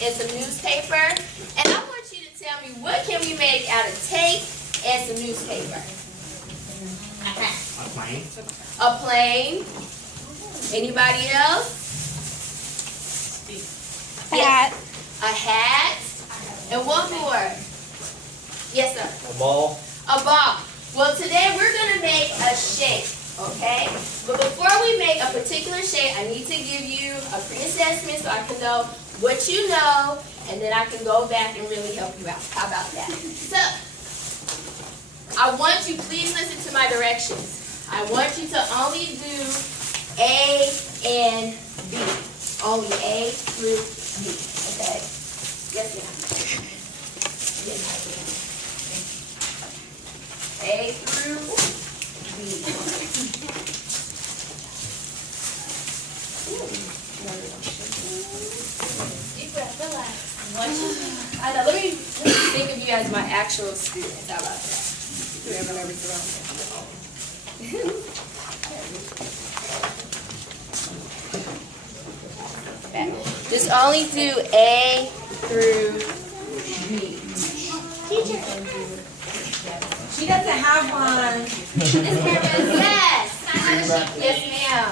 and some newspaper. And I want you to tell me, what can we make out of tape and some newspaper? A plane. A plane. Anybody else? Hat. A hat. And one more. Yes, sir. A ball. A ball. Well, today we're going to make a shape, okay? But before we make a particular shape, I need to give you a pre-assessment so I can know what you know, and then I can go back and really help you out. How about that? So, I want you, please listen to my directions. I want you to only do A and B. Only A through B, okay? Yes, ma'am. Yes, ma'am. A through B. Deep breath, relax. I know, let me think of you as my actual students. How about that? Whoever nervous around me. Just only do A through B. Teacher. She doesn't have one. This camera, yes. Yes, ma'am.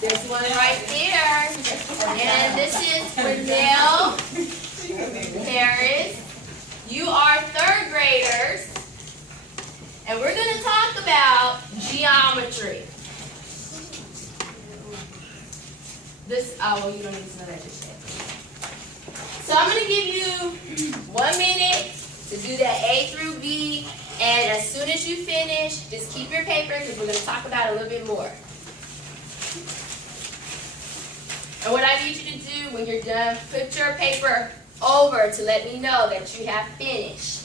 There's one right there. And this is Wynel, Harris. You are third graders. And we're going to talk about geometry. Well, you don't need to know that just yet. So I'm going to give you 1 minute to do that A through B, and as soon as you finish, just keep your paper because we're going to talk about it a little bit more. And what I need you to do when you're done, put your paper over to let me know that you have finished.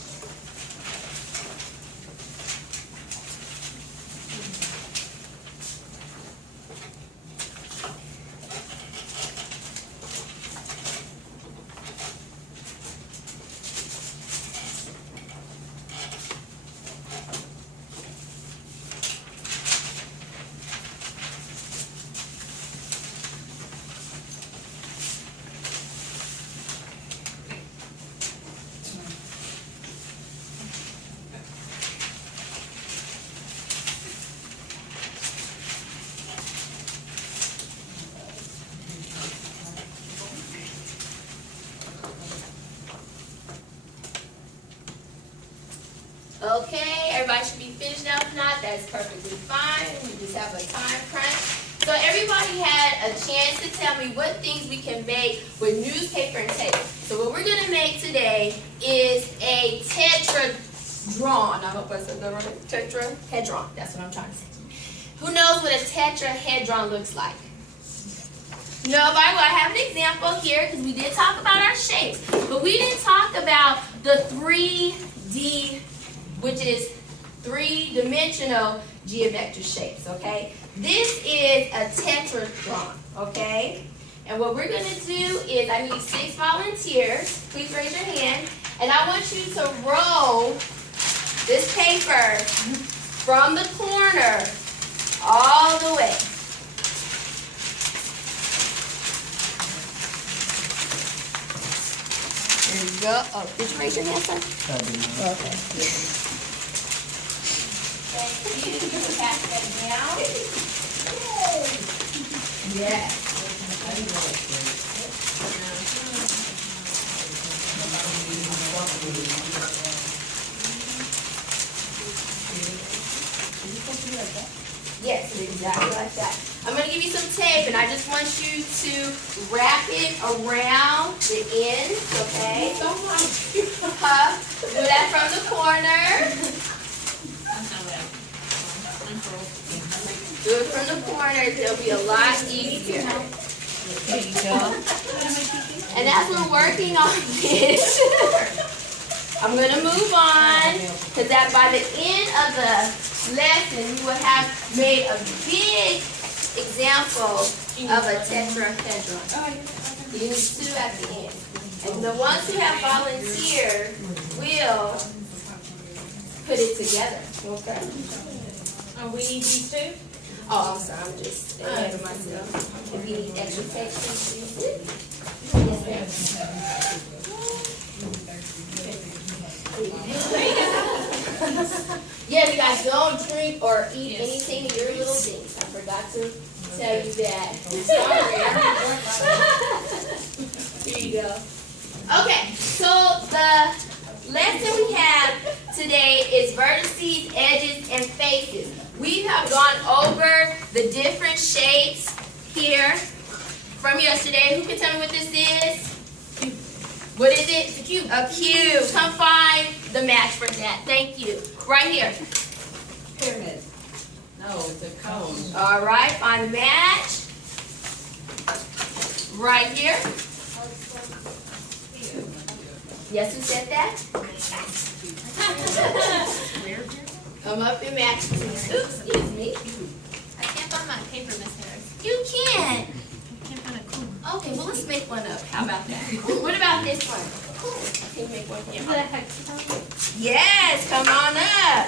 Okay, everybody should be finished now. If not, that's perfectly fine. We just have a time crunch. So everybody had a chance to tell me what things we can make with newspaper and tape. So what we're going to make today is a tetrahedron. I hope I said that right. Tetrahedron. That's what I'm trying to say. Who knows what a tetrahedron looks like? Nobody? Well, I have an example here because we did talk about our shapes. But we didn't talk about the 3D, which is three-dimensional geometric shapes, okay? This is a tetrahedron, okay? And what we're going to do is I need 6 volunteers. Please raise your hand. And I want you to roll this paper from the corner all the way. There you go. Oh, did you raise your hand, sir? Okay. Thank you. Pass that down. Yes. Yes, exactly like that. I'm going to give you some tape, and I just want you to wrap it around the ends, okay? Do that from the corner. Do it from the corners. It'll be a lot easier. There you go. And as we're working on this, I'm going to move on, because that by the end of the lesson, you will have made a big example of a tetrahedron. You need 2 at the end. And the ones who have volunteered will put it together. Okay. We need these 2? Oh, I'm sorry, I'm just ahead of myself. If you need extra text, please use it. Yes, ma'am. Yeah, you guys don't drink or eat anything in your little things. I forgot to tell you that. Sorry. Here you go. Okay, so the lesson we have today is vertices, edges, and faces. We have gone over the different shapes here from yesterday. Who can tell me what this is? What is it? It's a cube. A cube. Come find the match for that. Thank you. Right here. Pyramid. No, it's a cone. All right, find the match. Right here. Yes, who said that? Come up and match. Oops, excuse me. I can't find my paper, Miss Harris. You can. I can't find a cool. Okay, well, let's make one up. How about that? What about this one? Can you make one for me? Yes, come on up.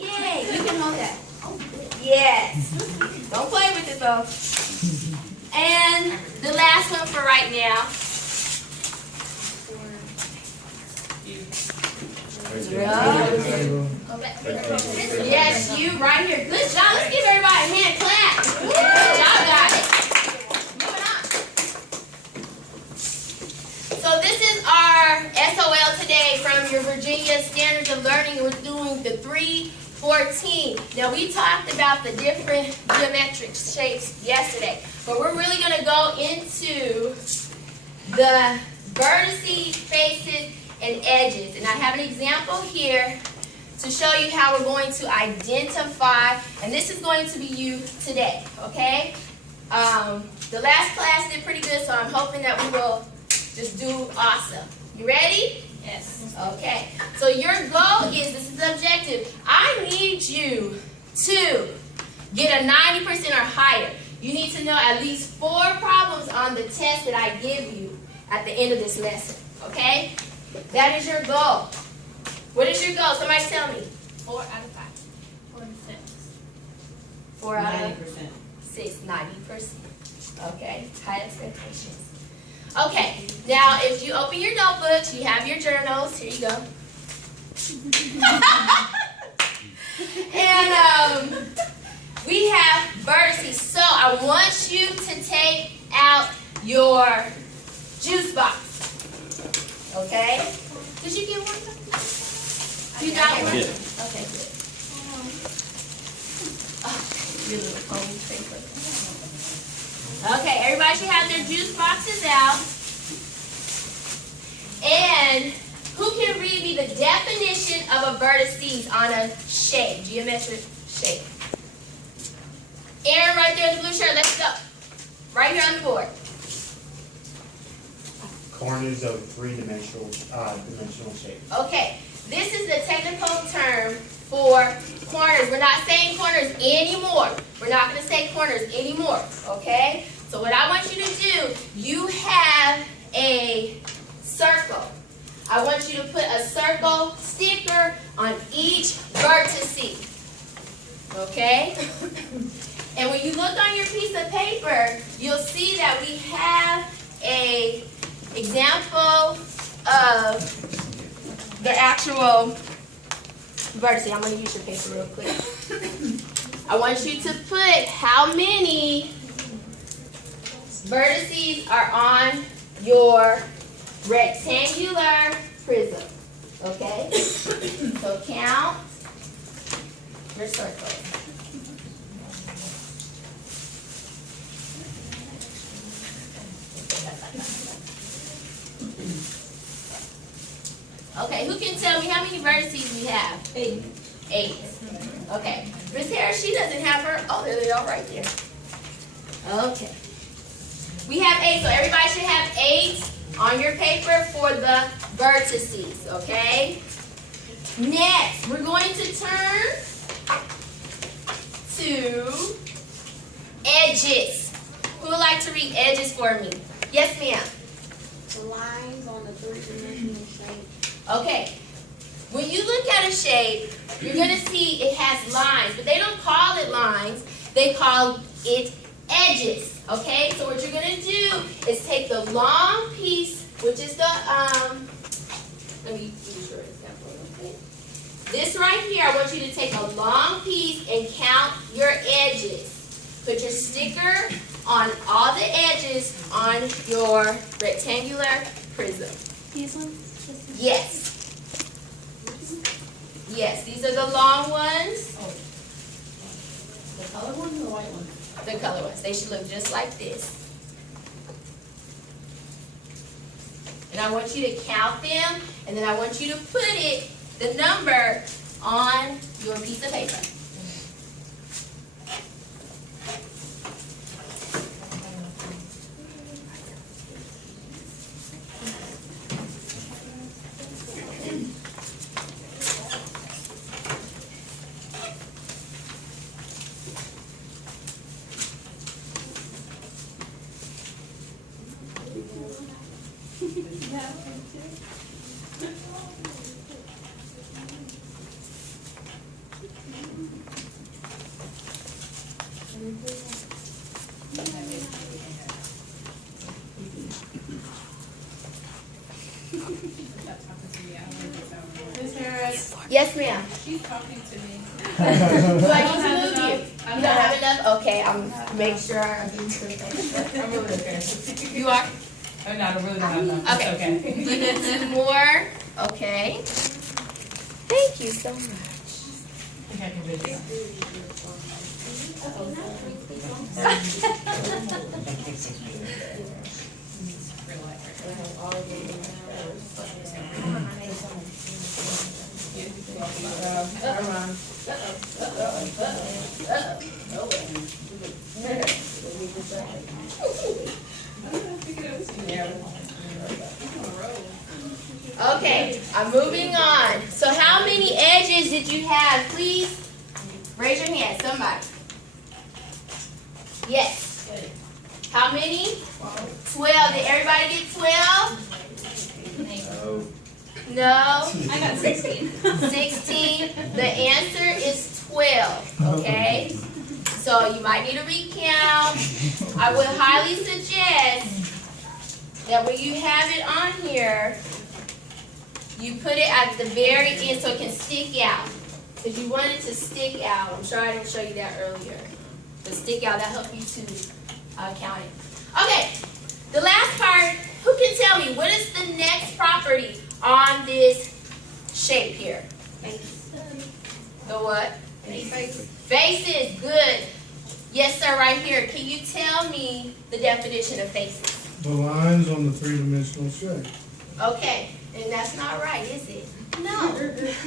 Yay, you can hold that. Yes. Don't play with it, though. And the last one for right now. Yes, you right here. Good job. Let's give everybody a hand clap. Y'all got it. Moving on. So this is our SOL today from your Virginia Standards of Learning. We're doing the 314. Now we talked about the different geometric shapes yesterday, but we're really going to go into the vertices, faces, and edges. And I have an example here to show you how we're going to identify, and this is going to be you today, okay? The last class did pretty good, so I'm hoping that we will just do awesome. You ready? Yes. Okay. So your goal is, this is the objective, I need you to get a 90% or higher. You need to know at least 4 problems on the test that I give you at the end of this lesson, okay? That is your goal. What is your goal? Somebody tell me. 4 out of 5. 4 to 6. 4 out of 90%. 6, 90%. Okay, high expectations. Okay, now if you open your notebooks, you have your journals. Here you go. And we have vertices. So I want you to take out your juice box. Okay? Did you get one? You got one? Yeah. Okay, good. Oh, your little foam paper. Okay, everybody should have their juice boxes out. And who can read me the definition of a vertices on a shape, geometric shape? Aaron, right there in the blue shirt, let's go. Right here on the board. Corners of three-dimensional dimensional shape. Okay, this is the technical term for corners. We're not saying corners anymore. We're not going to say corners anymore, okay? So what I want you to do, you have a circle. I want you to put a circle sticker on each vertice, okay? And when you look on your piece of paper, you'll see that we have a example of the actual vertice. I'm going to use your paper real quick. I want you to put how many vertices are on your rectangular prism. Okay? So count your circles. Okay, who can tell me how many vertices we have? 8. 8. Okay. Miss Harris, she doesn't have her. Oh, there they are right there. Okay. We have 8, so everybody should have 8 on your paper for the vertices, okay? Next, we're going to turn to edges. Who would like to read edges for me? Yes, ma'am. The lines on the three-dimensional shape. Okay, when you look at a shape, you're going to see it has lines, but they don't call it lines. They call it edges, okay? So what you're gonna do is take the long piece, which is the, let me be sure it's that one, okay? This right here, I want you to take a long piece and count your edges. Put your sticker on all the edges on your rectangular prism. These ones? Yes. Yes, these are the long ones. Oh. The colored one or the white one? The color ones. They should look just like this. And I want you to count them, and then I want you to put the number on your piece of paper. Ms. Harris, Yes, ma'am. she's talking to me. Do I need to move you? You don't have enough? Okay, I'll make sure I do something. I'm really okay. You are? Oh, no, I really don't have enough. It's Okay. okay. You can do more. Okay. Thank you so much. I think I can do this. Okay, I'm moving on. So how many edges did you have? Please raise your hand, somebody. Yes. How many? 12. Did everybody get 12? No. I got 16. 16. The answer is 12, okay? So you might need to recount. I would highly suggest that when you have it on here, you put it at the very end so it can stick out. Because you want it to stick out. I'm sure I didn't show you that earlier. To stick out, that helps you to count it. Okay, the last part, who can tell me what is the next property on this shape here? The what? Faces, good. Yes, sir, right here. Can you tell me the definition of faces? The lines on the three-dimensional shape. Okay, and that's not right, is it? No.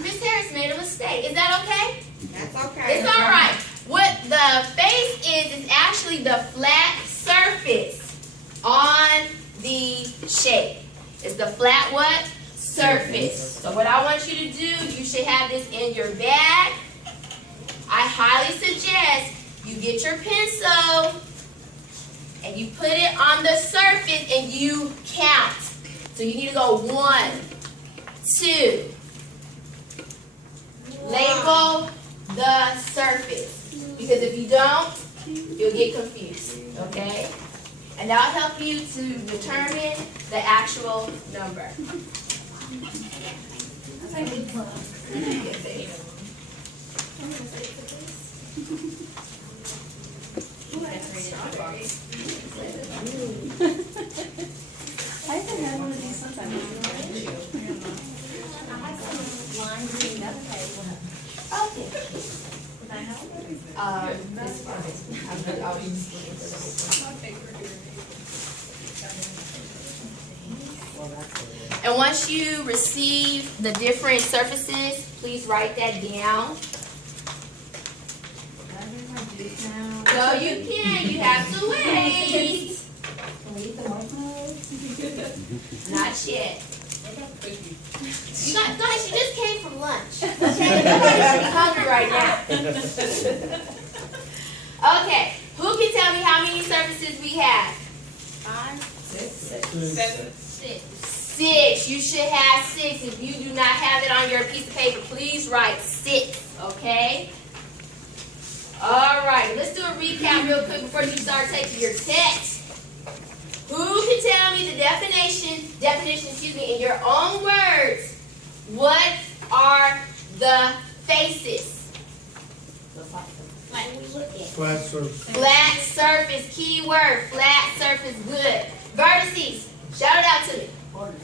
Miss Harris made a mistake. Is that okay? That's okay. It's all right. What the face is actually the flat surface on the shape. It's the flat what? Surface. So what I want you to do, you should have this in your bag. I highly suggest you get your pencil and you put it on the surface and you count. So you need to go 1, 2. Label the surface. Because if you don't, you'll get confused. Okay? And that'll help you to determine the actual number. I haven't had one of these since I was Okay. That's fine. I'll be looking for those. And once you receive the different surfaces, please write that down. No, you can't. You have to wait. Not yet. You guys, you just came from lunch. Okay? Everybody's hungry right now. Okay. Who can tell me how many surfaces we have? 5, 6, 7. 6. You should have 6. If you do not have it on your piece of paper, please write 6. Okay? All right, let's do a recap real quick before you start taking your test. Who can tell me the definition, in your own words, what are the faces? Flat surface. Flat surface, key word, flat surface, good. Vertices, shout it out to me.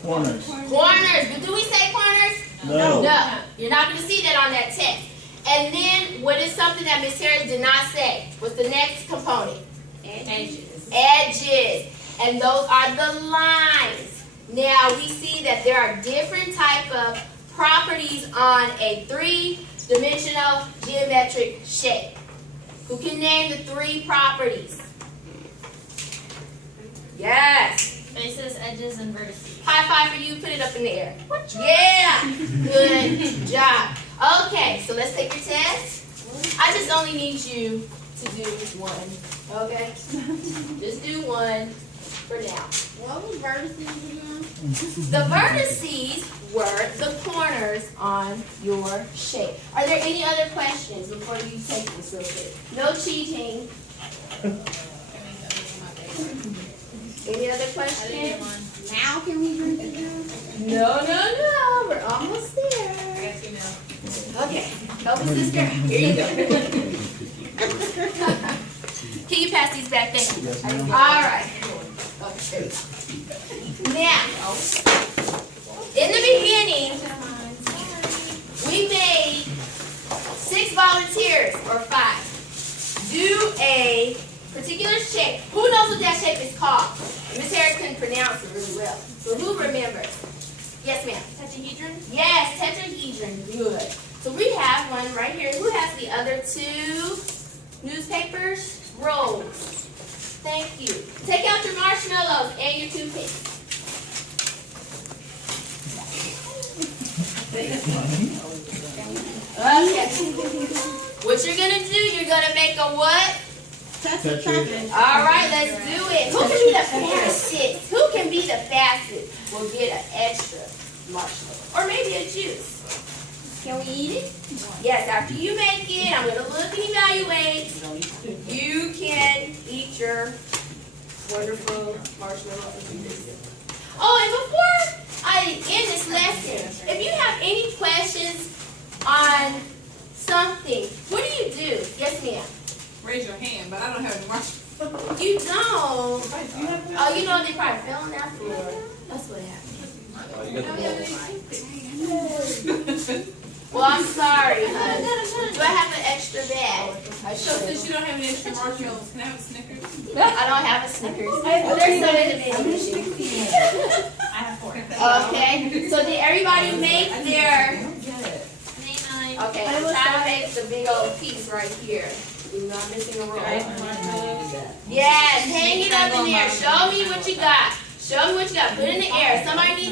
Corners. Corners, but do we say corners? No. No, you're not going to see that on that test. And then, what is something that Miss Harris did not say? What's the next component? Edges. Edges. And those are the lines. Now, we see that there are different type of properties on a three-dimensional geometric shape. Who can name the three properties? Yes. Faces, edges, and vertices. High five for you. Put it up in the air. Yeah. Good job. Okay, so let's take your test. I just only need you to do one. Okay? Just do one for now. What was vertices again? The vertices were the corners on your shape. Are there any other questions before you take this real quick? No cheating. Any other questions? Now can we drink the juice? No. We're almost there. Okay. Help us, sister. Here you go. Can you pass these back? Thank you. All right. Okay, there we go. Now, in the beginning, we made 6 volunteers, or 5, do a particular shape. Who knows what that shape is called? Miss Harris couldn't pronounce it really well. So who remembers? Yes, ma'am. Tetrahedron? Yes, tetrahedron. Good. So we have one right here. Who has the other 2 newspapers? Rolls. Thank you. Take out your marshmallows and your toothpaste. Okay. What you're going to do, you're going to make a what? Tetrahedron. All right, let's do it. Who can be the fastest? Who can be the fastest will get an extra marshmallow. Or maybe a juice. Can we eat it? Yes, after you make it, I'm going to look and evaluate. You can eat your wonderful marshmallow. Oh, and before I end this lesson, if you have any questions on something, what do? Yes, ma'am. Raise your hand, but I don't have any marshmallows. You don't. Oh, you know they probably fell on that floor. That's what happened. Well, I'm sorry, hon. Do I have an extra bag? So since you don't have any extra marshmallows, can I have a Snickers? I don't have a Snickers. Well, there's some in the vending machine. I have 4. Okay. So did everybody make their? Okay. I'm trying to make the big old piece right here. You're not missing a roll. Yes. Hang it up in there. Show me what you got. Show me what you got. Put it in the air. Somebody needs